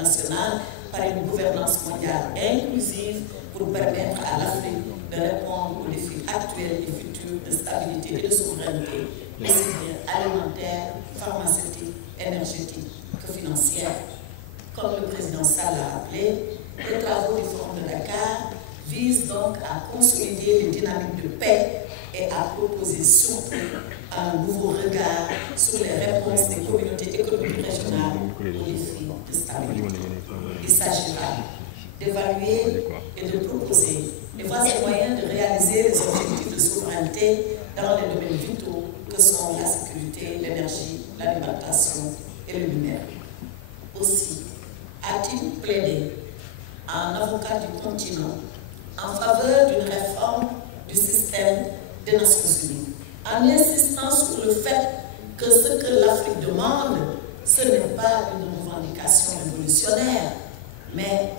nationale par une gouvernance mondiale inclusive pour permettre à l'Afrique de répondre aux défis actuels et futurs de stabilité et de souveraineté, aussi bien alimentaire, pharmaceutique, énergétique que financière. Comme le président Sall l'a rappelé, les travaux du Forum de Dakar visent donc à consolider les dynamiques de paix et à proposer surtout un nouveau regard sur les réponses des communautés économiques régionales aux défis de stabilité. Il s'agira d'évaluer et de proposer les voies et moyens de réaliser les objectifs de souveraineté dans les domaines vitaux que sont la sécurité, l'énergie, l'alimentation et le numérique. Aussi, a-t-il plaidé en avocat du continent en faveur d'une réforme du système des Nations Unies, en insistant sur le fait que ce que l'Afrique demande, ce n'est pas une revendication révolutionnaire, mais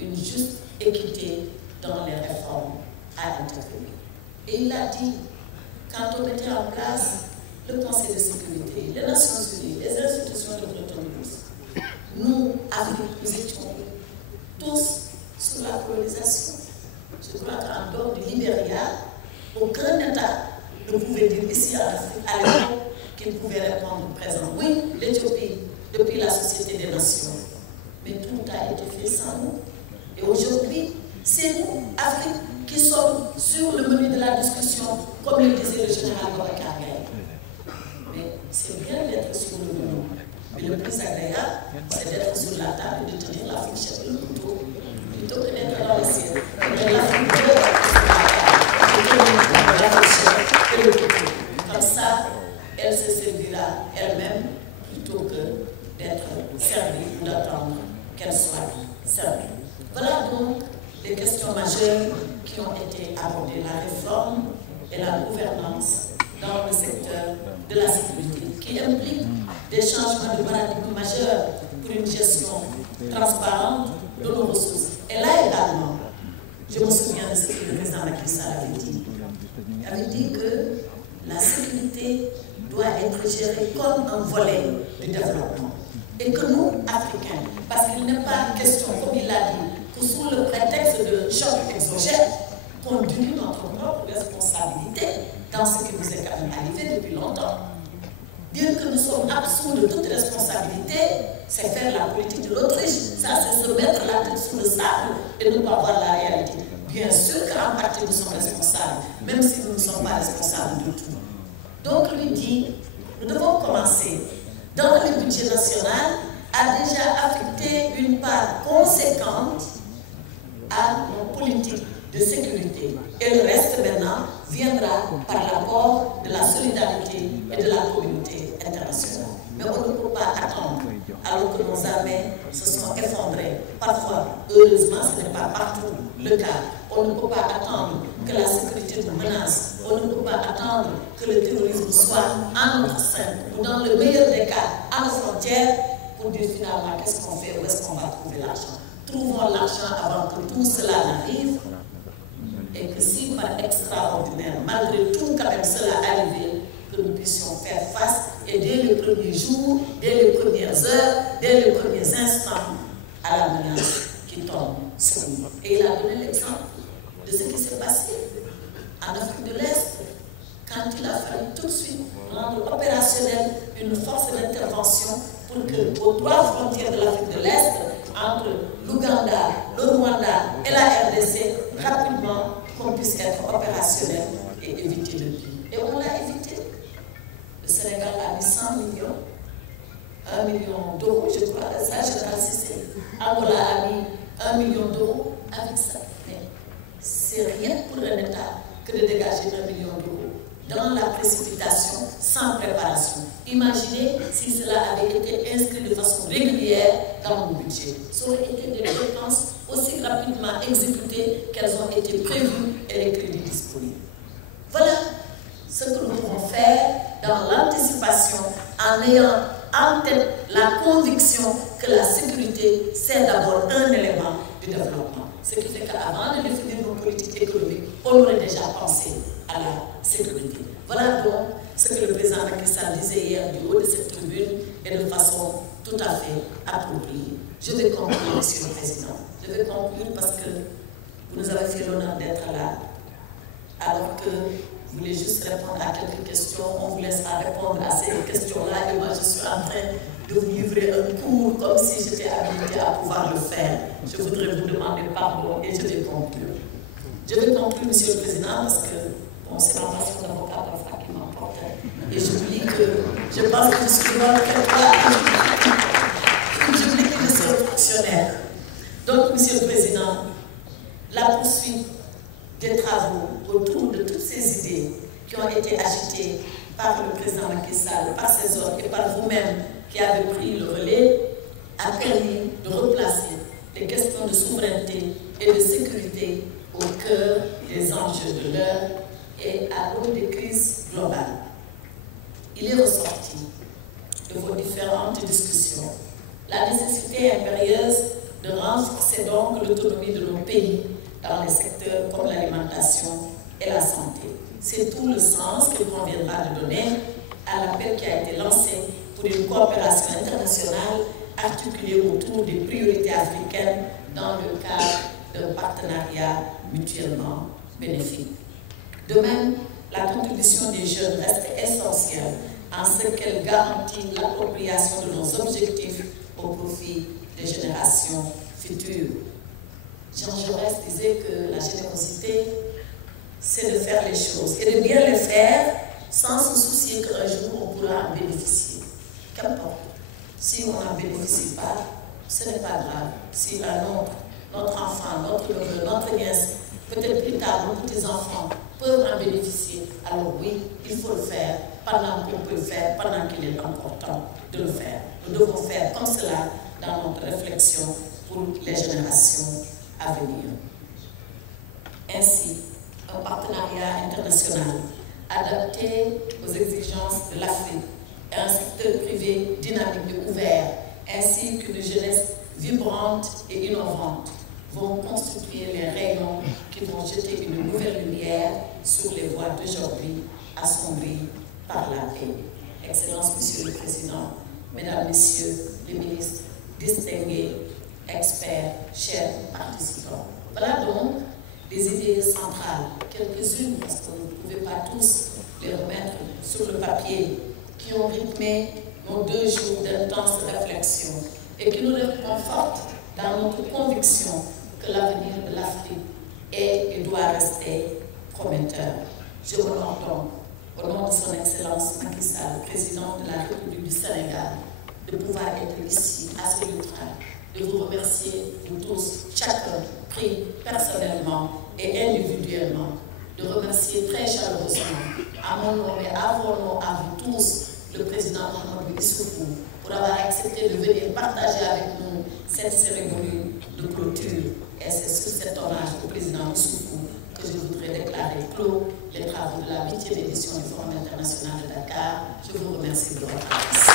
une juste équité dans les réformes à intervenir. Et il a dit, quand on mettait en place le Conseil de sécurité, les Nations Unies, les institutions de Bretton Woods, nous, Afrique, nous étions tous sous la colonisation. Je crois qu'en dehors du Libéria, aucun État ne pouvait dire ici en Afrique à l'époque qu'il pouvait répondre présent. Oui, l'Éthiopie, depuis la Société des Nations, mais tout a été fait sans nous. Et aujourd'hui, c'est nous, Afrique, qui sommes sur le menu de la discussion, comme le disait le général Boubacar Gaye. Mais c'est bien d'être sur le menu. Mais le plus agréable, c'est d'être sur la table et de tenir la fourchette et le couteau, plutôt que d'être dans l'assiette. Comme ça, elle se servira elle-même plutôt que d'être servie ou d'attendre qu'elle soit servie. Voilà donc les questions majeures qui ont été abordées, la réforme et la gouvernance dans le secteur de la sécurité, qui implique des changements de paradigme majeurs pour une gestion transparente de nos ressources. Et là également, je me souviens de ce que le président Macky Sall avait dit. Il avait dit que la sécurité doit être gérée comme un volet du développement. Et que nous, Africains, parce qu'il n'est pas question, comme il l'a dit, que sous le prétexte de choc exogène, qu'on diminue notre propre responsabilité dans ce qui nous est quand même arrivé depuis longtemps. Dire que nous sommes absous de toute responsabilité, c'est faire la politique de l'autruche. Ça, c'est se mettre la tête sous le sable et ne pas voir la réalité. Bien sûr qu'en partie nous sommes responsables, même si nous ne sommes pas responsables de tout. Donc, lui dit, nous devons commencer. Dans le budget national, a déjà affecté une part conséquente à nos politiques de sécurité. Et le reste maintenant viendra par l'apport de la solidarité et de la communauté internationale. Mais on ne peut pas attendre, alors que nos armées se sont effondrées. Parfois, heureusement, ce n'est pas partout le cas. On ne peut pas attendre que la sécurité nous menace. On ne peut pas attendre que le terrorisme soit en notre sein, ou dans le meilleur des cas, à nos frontières, pour dire finalement qu'est-ce qu'on fait, où est-ce qu'on va trouver l'argent. Trouvons l'argent avant que tout cela n'arrive. Et que si par extraordinaire, malgré tout quand même cela arrivé, que nous puissions faire face et dès les premiers jours, dès les premières heures, dès les premiers instants, à la menace qui tombe sur nous. Et il a donné l'exemple de ce qui s'est passé en Afrique de l'Est, quand il a fallu tout de suite rendre opérationnelle une force d'intervention pour que, aux trois frontières de l'Afrique de l'Est, entre l'Ouganda, le Rwanda et la RDC, rapidement qu'on puisse être opérationnel et éviter le pire. Et on l'a évité. Le Sénégal a mis 100 millions, 1 million d'euros, je crois, ça, Général Cissé. Angola a mis 1 million d'euros avec ça. Mais c'est rien pour un État que de dégager 1 million d'euros dans la précipitation, sans préparation. Imaginez si cela avait été inscrit de façon régulière dans le budget. Ça aurait été des dépenses aussi rapidement exécutées qu'elles ont été prévues et les crédits disponibles. Voilà ce que nous devons faire dans l'anticipation en ayant en tête la conviction que la sécurité, c'est d'abord un élément du développement. Ce qui fait qu'avant de définir nos politiques économiques, on aurait déjà pensé à la sécurité. Voilà donc ce que le président Macky Sall disait hier du haut de cette tribune et de façon tout tout à fait approprié. Je vais conclure, Monsieur le Président. Je vais conclure parce que vous nous avez fait l'honneur d'être là, alors que vous voulez juste répondre à quelques questions. On vous laissera répondre à ces questions-là et moi je suis en train de vous livrer un cours comme si j'étais habilitée à pouvoir le faire. Je voudrais vous demander pardon et je vais conclure. Je vais conclure, Monsieur le Président, parce que bon, c'est ma passion d'avocat parfois qui m'emporte. Et j'oublie que je pense que je suis dans le j'oublie que je suis fonctionnaire. Donc, Monsieur le Président, la poursuite des travaux autour de toutes ces idées qui ont été agitées par le président Macky Sall, par ses ordres et par vous-même qui avez pris le relais, a permis de replacer les questions de souveraineté et de sécurité au cœur des enjeux de l'heure et à l'aune des crises globales. Il est ressorti de vos différentes discussions la nécessité impérieuse de renforcer donc l'autonomie de nos pays dans les secteurs comme l'alimentation et la santé. C'est tout le sens qu'il conviendra de donner à l'appel qui a été lancé pour une coopération internationale articulée autour des priorités africaines dans le cadre d'un partenariat mutuellement bénéfique. De même, la contribution des jeunes reste essentielle en ce qu'elle garantit l'appropriation de nos objectifs au profit des générations futures. Jean Jaurès disait que la générosité, c'est de faire les choses et de bien les faire sans se soucier qu'un jour on pourra en bénéficier. Qu'importe. Si on n'en bénéficie pas, ce n'est pas grave. Si notre enfant, notre neveu, notre nièce, peut-être plus tard, nos petits-enfants peuvent en bénéficier, alors oui, il faut le faire pendant qu'on peut le faire, pendant qu'il est encore temps de le faire. Nous devons faire comme cela dans notre réflexion pour les générations à venir. Ainsi, un partenariat international adapté aux exigences de l'Afrique, un secteur privé dynamique et ouvert, ainsi qu'une jeunesse vibrante et innovante, vont constituer les rayons qui vont jeter une nouvelle lumière sur les voies d'aujourd'hui assombries par la paix. Excellences, Monsieur le Président, Mesdames, Messieurs les ministres, distingués, experts, chers participants. Voilà donc les idées centrales, quelques-unes, parce que vous ne pouvez pas tous les remettre sur le papier, qui ont rythmé nos 2 jours d'intense réflexion et qui nous confortent dans notre conviction que l'avenir de l'Afrique est et doit rester prometteur. Je m'honore donc, au nom de son Excellence Macky Sall, président de la République du Sénégal, de pouvoir être ici, à ce lieu, de vous remercier, vous tous, chacun, pris personnellement et individuellement, de remercier très chaleureusement, à mon nom et à vos noms, à vous tous, le président Mahamadou Issoufou, pour avoir accepté de venir partager avec nous cette cérémonie de clôture. Et c'est sur cet hommage au président Issoufou que je voudrais déclarer clos les travaux de la 8e édition du Forum international de Dakar. Je vous remercie de votre attention.